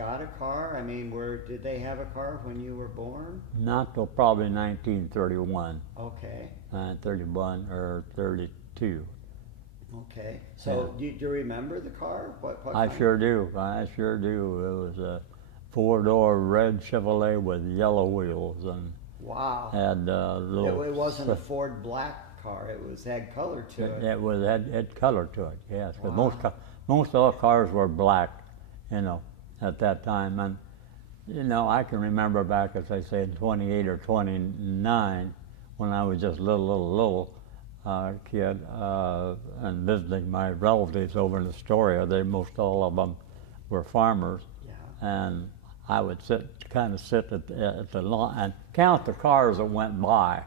got a car? I mean, did they have a car when you were born? Not till probably 1931. Okay. 31 or 32. Okay. So do you remember the car? What I kind? sure do. I sure do. It was a four-door red Chevrolet with yellow wheels and Wow. had little. It wasn't a Ford black car. Had color to it. It had color to it. Yes, because Wow. most all cars were black, at that time. And I can remember back, as I said, 28 or 29, when I was just a little kid, and visiting my relatives over in Astoria. Most all of them were farmers, Yeah. and I would sit at the lawn and count the cars that went by.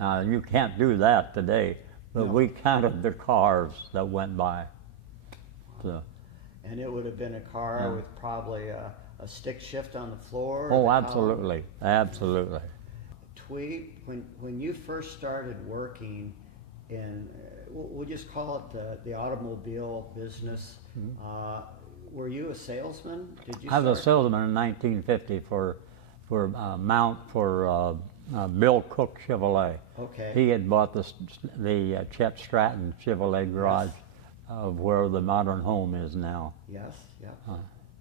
Now you can't do that today, but No. we counted the cars that went by. So, And it would have been a car with probably a stick shift on the floor. oh, the absolutely, absolutely. Tweed, when you first started working in, we'll just call it the automobile business, were you a salesman? Did you I was a start- salesman in 1950 for Bill Cook Chevrolet. Okay. He had bought the Chet Stratton Chevrolet garage of where the modern home is now. Yes, yeah.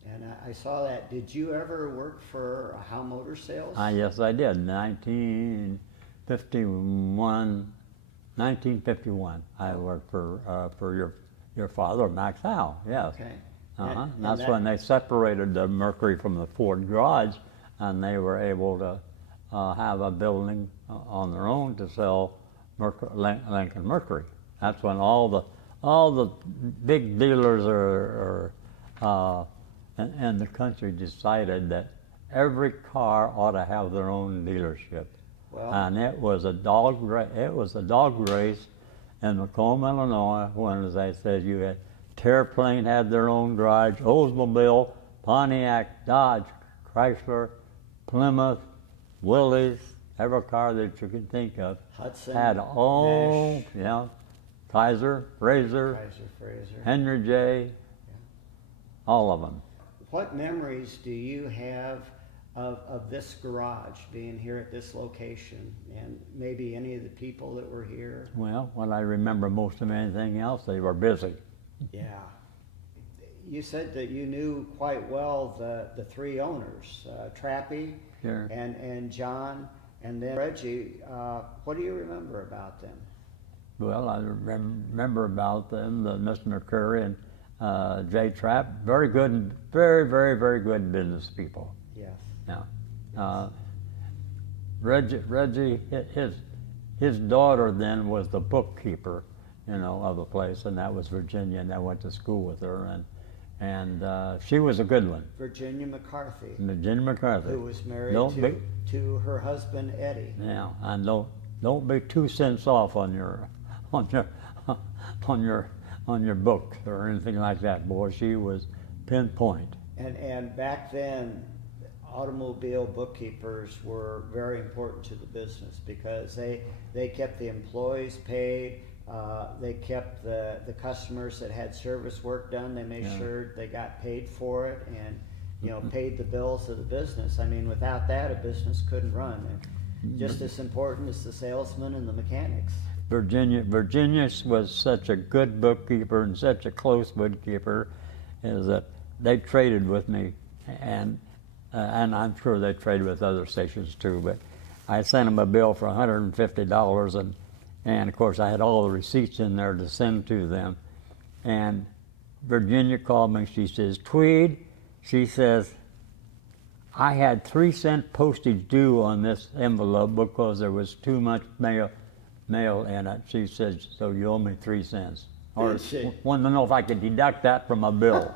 And I saw that. Did you ever work for Howe Motor Sales? Yes, I did. 1951. I worked for your father, Max Howe. Yes. Okay. And And that's that- when they separated the Mercury from the Ford garage, and they were able to have a building on their own to sell Lincoln Mercury. That's when all the big dealers in the country decided that every car ought to have their own dealership. Well, And it was a dog race in Macomb, Illinois, when, as I said, you had Terraplane had their own garage, Oldsmobile, Pontiac, Dodge, Chrysler, Plymouth, Willys, every car that you could think of Hudson, had all, Nash, Kaiser, Razor, Fraser. Henry J, all of them. What memories do you have of this garage being here at this location, and maybe any of the people that were here? Well, what I remember most of anything else, they were busy. Yeah. You said that you knew quite well the three owners, Trappy Sure. and John, and then Reggie. What do you remember about them? Well, I remember about them, Mr. McCurry and Jay Trapp, very good, very, very, very good business people. Yes. Now, Reggie, his daughter then was the bookkeeper, of the place, and that was Virginia, and I went to school with her, and she was a good one. Virginia McCarthy, Virginia McCarthy. who was married Don't be- to her husband Eddie. Yeah, and don't be 2 cents off on your book or anything like that, boy. She was pinpoint. And back then, automobile bookkeepers were very important to the business because they kept the employees paid, they kept the customers that had service work done, they made sure they got paid for it and paid the bills of the business. I mean, without that, a business couldn't run. And just as important as the salesmen and the mechanics. Virginia was such a good bookkeeper and such a close bookkeeper, is that they traded with me, and I'm sure they traded with other stations too. But I sent them a bill for $150, and of course I had all the receipts in there to send to them. And Virginia called me. She says, "Tweed," she says, "I had 3-cent postage due on this envelope because there was too much mail in it." She says, "So you owe me 3 cents." Or Did she? wanted to know if I could deduct that from a bill.